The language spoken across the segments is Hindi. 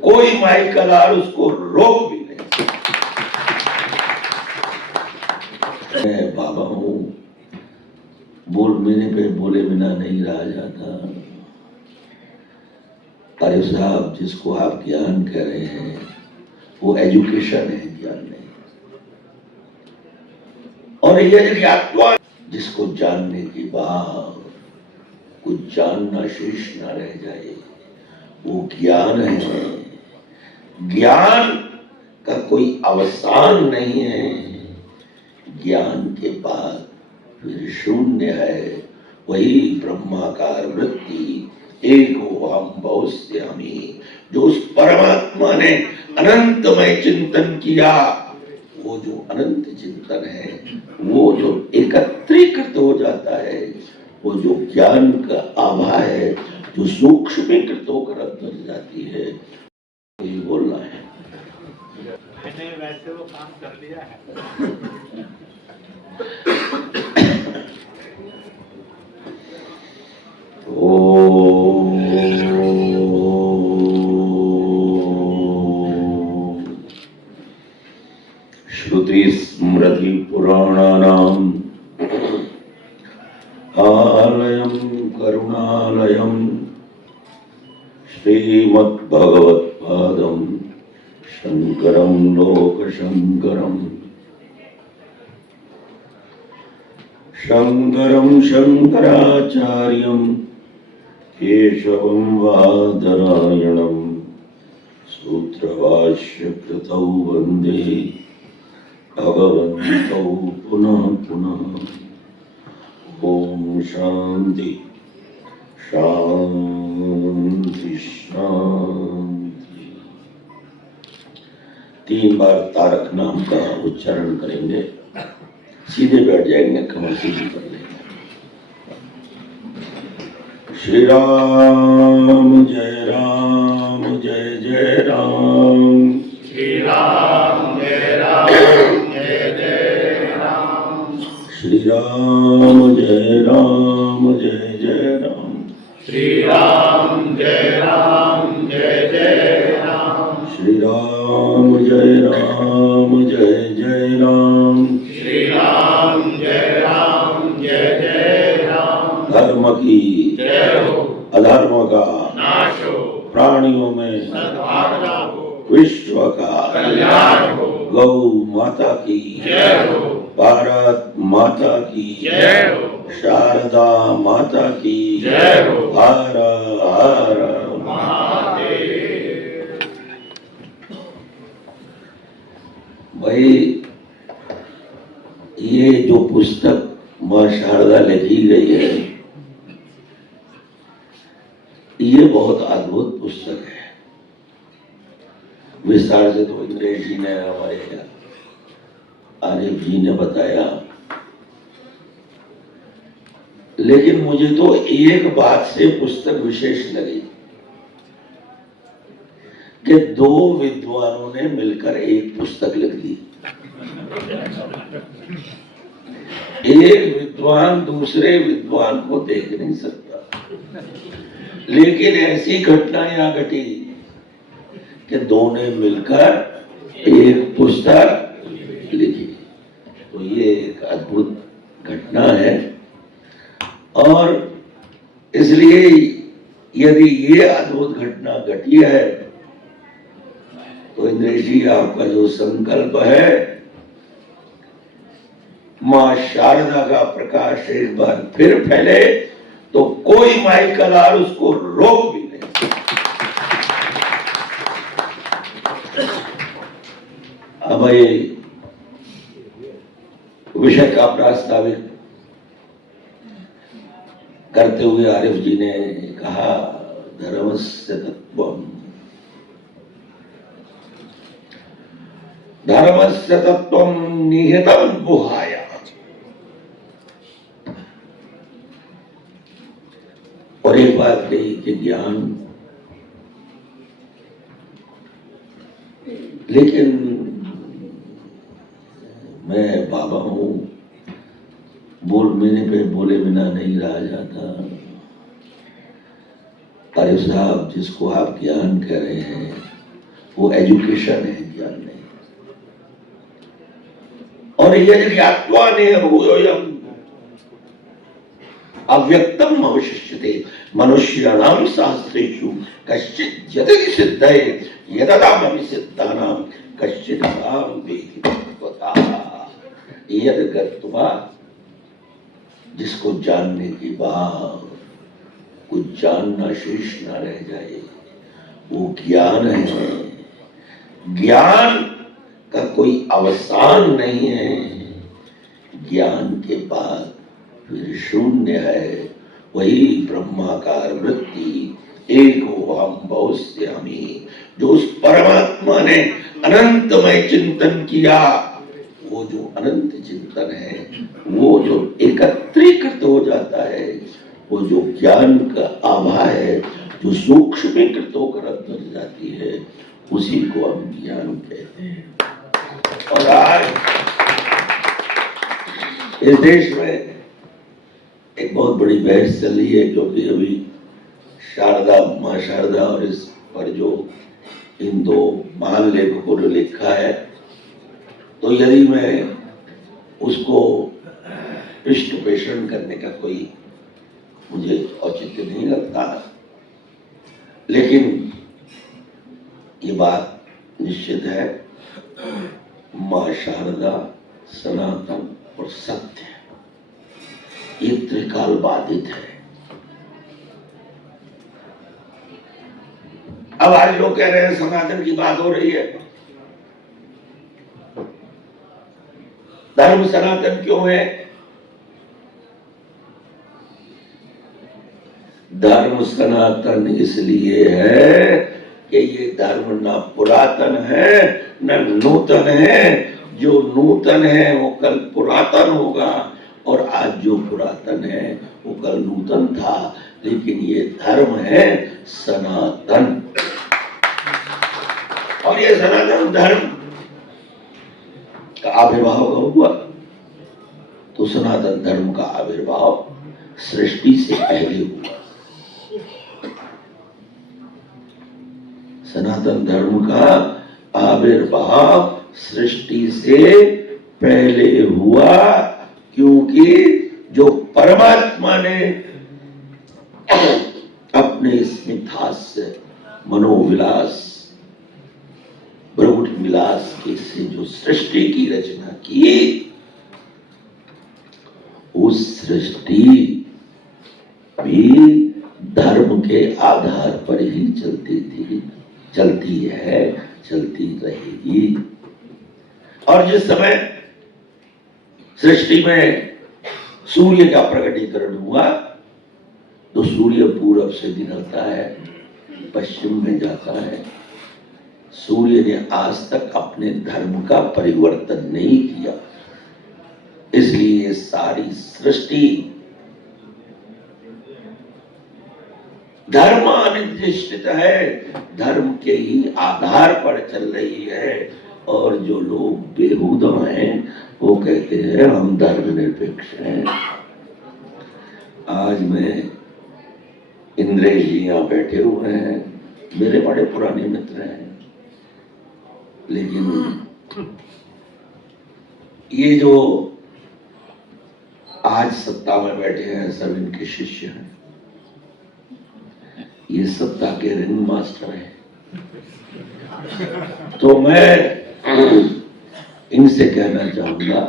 कोई माई कलार उसको रोक भी नहीं सकता। मैं बाबा हूं, बोलने पे बोले बिना नहीं रहा जाता। अरे साहब, जिसको आप ज्ञान कह रहे हैं वो एजुकेशन है, ज्ञान नहीं। और यदि आत्मा जिसको जानने के बाद कुछ जानना शेष न रह जाए, वो ज्ञान है। ज्ञान का कोई अवसान नहीं है। ज्ञान के बाद फिर शून्य है। वही ब्रह्माकार वृत्ति एको हम बहुश्यामी, जो उस परमात्मा ने अनंतमय चिंतन किया, वो जो अनंत चिंतन है, वो जो एकत्रीकृत हो जाता है, वो जो ज्ञान का आभा है, जो सूक्ष्मीकृत होकर अंदर जाती है, यही बोलना है। मैंने वैसे वो काम कर लिया है। श्रुति स्मृति पुराणानाम आलयं करुणालयं श्रीमद्भगवत्पादं शंकरं लोकशंकरं शंकरं शंकराचार्यं केशवं बादरायणं सूत्रभाष्यकृतौ वन्दे भगवन्तौ पुनः पुनः। ओम शांति शांति शांति। 3 बार तारक नाम का उच्चारण करेंगे, सीधे बैठ जाएंगे, कमर सीधी कर लेंगे। श्री राम जय राम जय जय राम, श्री राम जय राम जय जय राम, श्री राम जय राम जय जय राम, श्री राम जय राम जय जय राम, श्री राम जय राम जय जय राम, श्री राम जय राम जय जय राम। धर्म की जय हो, अधर्म का नाश हो, प्राणियों में सद्भावना हो, विश्व का कल्याण हो। गौ माता की जय हो, भारत माता की जय हो, शारदा माता की जय हो। हर हर महादेव। भाई, ये जो पुस्तक मां शारदा लिखी गई है, ये बहुत अद्भुत पुस्तक है। विस्तार से तो इंद्रेश जी ने, हमारे आरिफ जी ने बताया, लेकिन मुझे तो एक बात से पुस्तक विशेष लगी कि 2 विद्वानों ने मिलकर एक पुस्तक लिख दी। एक विद्वान दूसरे विद्वान को देख नहीं सकता, लेकिन ऐसी घटना यहां घटी कि 2 ने मिलकर एक पुस्तक लिखी। तो ये एक अद्भुत घटना है। और इसलिए यदि ये अद्भुत घटना घटी है, तो इंद्रेश जी, आपका जो संकल्प है, मां शारदा का प्रकाश एक बार फिर फैले, तो कोई माई कलार उसको रोक भी नहीं सकता। अब ये विषय का प्रास्ताविक करते हुए आरिफ जी ने कहा, धर्मस्य तत्वम्, धर्मस्य तत्वम् निहितं गुहायाम्। और एक बात कही कि ज्ञान, लेकिन मैं बाबा हूं, बोलने पे बोले बिना नहीं रहा जाता। अरे साहब, जिसको आप ज्ञान कह रहे हैं वो एजुकेशन है, ज्ञान नहीं। और यदि ज्ञात्वा नेहभूयोऽयम् अव्यक्तम अवशिष्यते मनुष्याणाम सहस्रेषु कश्चित् यदि सिद्धये यददामपि सिद्धानां कश्चित् मां वेति तत्त्वतः। यद गत्वा, जिसको जानने के बाद कुछ जानना शेष न रह जाए, वो ज्ञान है। ज्ञान का कोई अवसान नहीं है। ज्ञान के बाद फिर शून्य है। वही ब्रह्माकार वृत्ति एको हम बहुस्यामी, जो उस परमात्मा ने अनंतमय चिंतन किया, वो जो अनंत चिंतन है, वो जो एकत्रीकृत हो जाता है, वो जो ज्ञान का आभा है, जो सूक्ष्मीकृत होकर अंदर जाती है, उसी को हम ज्ञान कहते हैं। और आज इस देश में एक बहुत बड़ी बहस चल रही है, क्योंकि अभी शारदा, मां शारदा और इस पर जो इन दो महान लेखकों ने लिखा है, तो यदि मैं उसको पृष्ठ पेषण करने का कोई मुझे औचित्य नहीं लगता, लेकिन ये बात निश्चित है, मां शारदा सनातन और सत्य ये त्रिकाल बाधित है। अब आज लोग कह रहे हैं सनातन की बात हो रही है, धर्म सनातन क्यों है? धर्म सनातन इसलिए है कि ये धर्म न पुरातन है न नूतन है। जो नूतन है वो कल पुरातन होगा, और आज जो पुरातन है वो कल नूतन था, लेकिन ये धर्म है सनातन। और ये सनातन धर्म का आविर्भाव हुआ, तो सनातन धर्म का आविर्भाव सृष्टि से पहले हुआ। सनातन धर्म का आविर्भाव सृष्टि से पहले हुआ, क्योंकि जो परमात्मा ने अपने स्मितहास्य, मनोविलास, भ्रगुट विलास के से जो सृष्टि की रचना की, उस सृष्टि भी धर्म के आधार पर ही चलती थी, चलती है, चलती रहेगी। और जिस समय सृष्टि में सूर्य का प्रकटीकरण हुआ, तो सूर्य पूरब से निकलता है, पश्चिम में जाता है। सूर्य ने आज तक अपने धर्म का परिवर्तन नहीं किया, इसलिए सारी सृष्टि धर्म अनिर्दिष्ट है, धर्म के ही आधार पर चल रही है। और जो लोग बेहुदा हैं वो कहते हैं हम धर्मनिरपेक्ष हैं। आज मैं इंद्रेश जी यहाँ बैठे हुए हैं, मेरे बड़े पुराने मित्र हैं, लेकिन ये जो आज सत्ता में बैठे हैं सब इनके शिष्य हैं। ये सत्ता के रिंग मास्टर हैं। तो मैं इनसे कहना चाहूंगा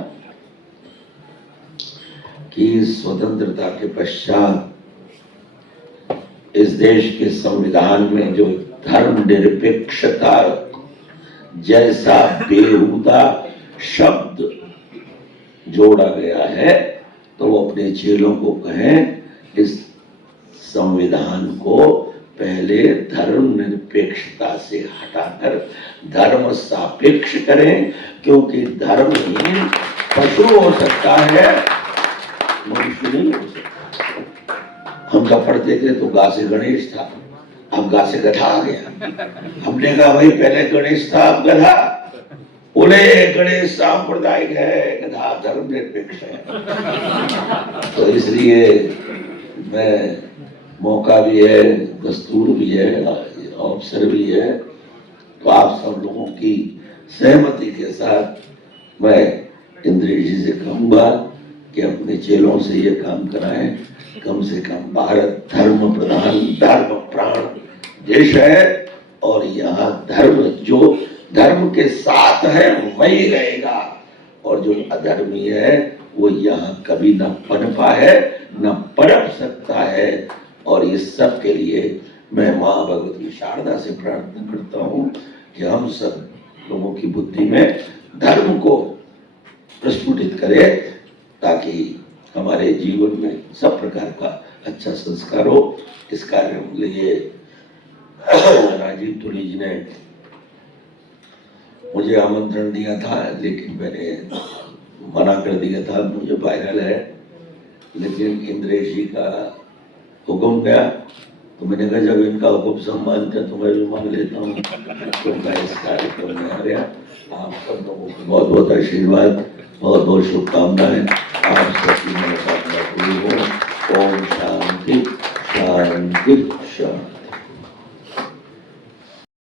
कि स्वतंत्रता के पश्चात इस देश के संविधान में जो धर्म निरपेक्षता जैसा बेहुदा शब्द जोड़ा गया है, तो वो अपने चेलों को कहें इस संविधान को पहले धर्म निरपेक्षता से हटाकर धर्म सापेक्ष करें, क्योंकि धर्म ही पशु हो सकता है, मनुष्य नहीं हो सकता। हम जब पढ़ते थे तो गा से गणेश था, अब गा से गधा आ गया। हमने कहा भाई पहले गणेश था, अब गधा। बोले गणेश सांप्रदायिक है, गधा धर्म निरपेक्ष है। तो इसलिए मैं, मौका भी है, दस्तूर भी है, अवसर भी है, तो आप सब लोगों की सहमति के साथ मैं इंद्रेश जी से कहूंगा कि अपने चेलों से ये काम कराएं। कम से कम भारत धर्म प्रधान धर्म प्राण देश है और यहाँ धर्म जो धर्म के साथ है वही रहेगा और जो अधर्मी है वो यहाँ कभी न पनपा है न पनप सकता है। और इस सब के लिए मैं माँ भगवती शारदा से प्रार्थना करता हूँ कि हम सब लोगों की बुद्धि में धर्म को प्रस्फुटित करे ताकि हमारे जीवन में सब प्रकार का अच्छा संस्कार हो। इस कार्य के लिए राजीव तुली जी ने मुझे आमंत्रण दिया था लेकिन मैंने मना कर दिया था, मुझे वायरल है। लेकिन इंद्रेश जी का हुक्म गया तो मैंने कहा जब इनका हुक्म सम्मान था तो मैं भी मान लेता हूँ। तो मैं इस कार्यक्रम में आ गया। आप सब लोगों को बहुत बहुत आशीर्वाद, बहुत बहुत शुभकामनाएं। आप सबकी मनोकामना पूरी हो। ओम शांति शांति शांति।